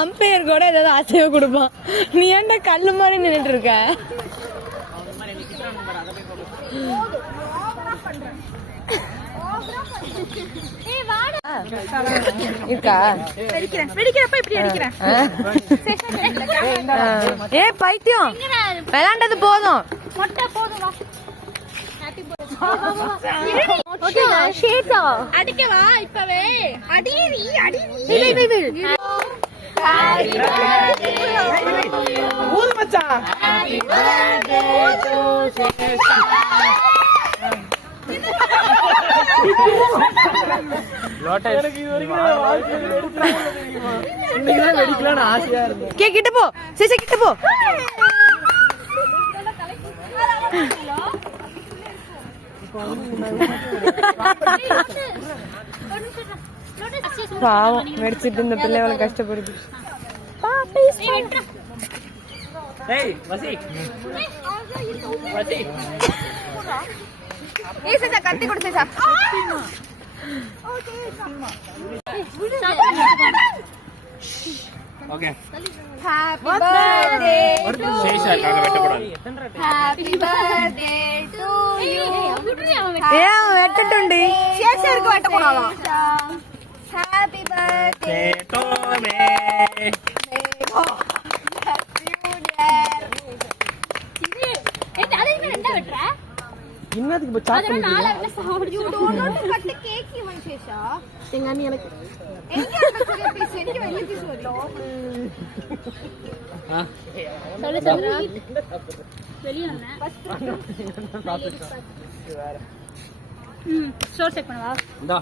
Umpire கூட ஏதாவது ஆசையா கொடுப்பான். நீ ஏன்டா கல்லு மாதிரி நின்றுட்டு இருக்க? இருக்கா ஏ பைத்தியம், விளையாண்டது போதும். அடிக்கவா இப்பவே? அடிரி ஊரு மச்சான். கிட்ட போ சிசி, கிட்ட போ. பாவம் வெடிச்சிட்டு இந்த பிள்ளை எவ்வளவு கஷ்டப்படுது. கத்தி கொடுத்து Okay. Happy birthday to you. Happy birthday to you. వెట్టండి శేషర్కి వెట్టకూడదు. Happy birthday to me. இன்னதுக்கு சாப்பிட்டு you don't want to cut the cake even Shesha. எங்கண்ணி எனக்கு எங்க அந்த பெரிய பீஸ் எனக்கு வெளிய பீஸ் வரும். சொல்லு சந்திரா வெளிய வந்தா ஸ்டோர் செக் பண்ணவா? இந்தா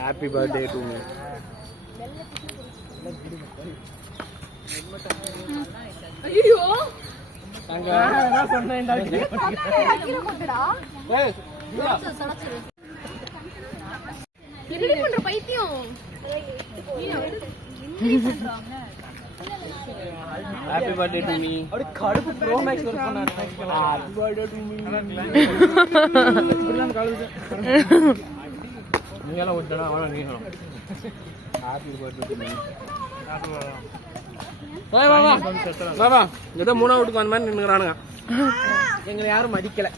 ஹேப்பி பர்த்டே டு மீ. ஐயோ அங்க நான் சொன்னேன்டா கீழ போடுடா. ஏய் என்னடி பண்ற பைத்தியம்? Happy birthday to me. அப்படி கடுப்பு ப்ரோ மேக்ஸ் வர பண்ணானே. Happy birthday to me. இப்படிலாம் காலுது. நீங்க எல்லாம் ஒட்டடா வாங்க நீங்க. Happy birthday to me. வா வா வா வா வா. ஏதோ மூணா வீட்டுக்கு வந்த மாதிரி நின்னுறானுங்க. எங்களை யாரும் மதிக்கல.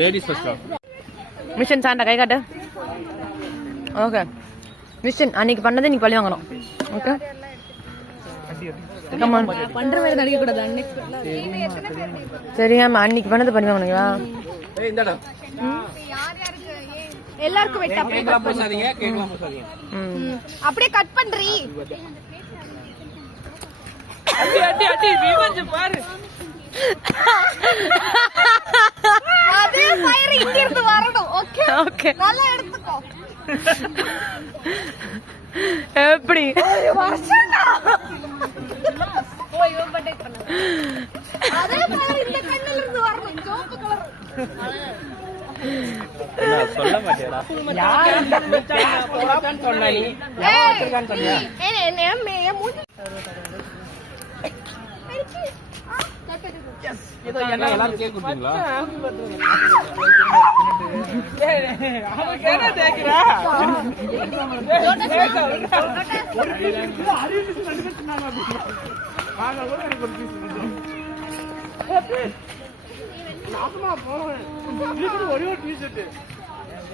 Ladies first. மிஷன் சாண்டா கை காட்டு. ஓகே மிஷன் அன்னைக்கு பண்ணதை நீ பழி வாங்கணும். ஓகே பண்ற மாதிரி நடிக்க கூடாது. அன்னைக்கு சரியாமா அன்னைக்கு பண்ணதை பழி வாங்கணுங்களா? ஏய் இந்தடா எல்லாருக்கும் வெட்ட கேக்கலாம் போசாதீங்க, கேக்கலாம் போசாதீங்க. அப்படியே கட் பண்றீ. அடி அடி அடி வீவஞ்சு பாரு. அதே ஃபயர் இங்க இருந்து வரணும். ஓகே ஓகே நல்லா எடுத்துக்கோ. எப்படி வருஷம்டா. ஓ இவன் பட்டே பண்ணு. அதே ஃபயர் இந்த கண்ணுல இருந்து வரணும். Soap colour. என்ன சொல்ல மாட்டேடா? யார் இந்த போறான்னு சொன்னா நீ? யார் வச்சிருக்கான்னு சொன்னியா? என்ன மூஞ்சி ஏதோ என்ன எல்லாரும் கேக் குடுத்தீங்களா? அவனுக்கு என்ன கேக்குறா? ஒரு பீஸ் அரிசி நடிச்சிட்டாங்க அப்படி. வாங்க கூட எனக்கு ஒரு பீஸ் கொடுங்க. நாசமா போறேன். இதுக்கு ஒரே ஒரு டீ-ஷர்ட்.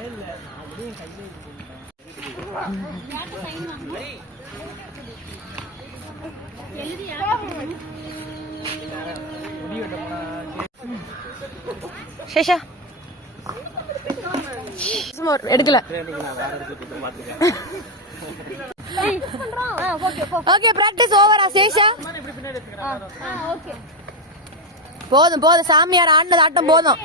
இல்ல அப்படியே கையில யார்ட்ட சைன் வாங்குறீ? எழுதியா? சேஷா ஸ்மோர் எடுக்கல. ஓகே பிராக்டிஸ் ஓவரா சேஷா? போதும் போதும் சாமியார் ஆடினது ஆட்டம் போதும்.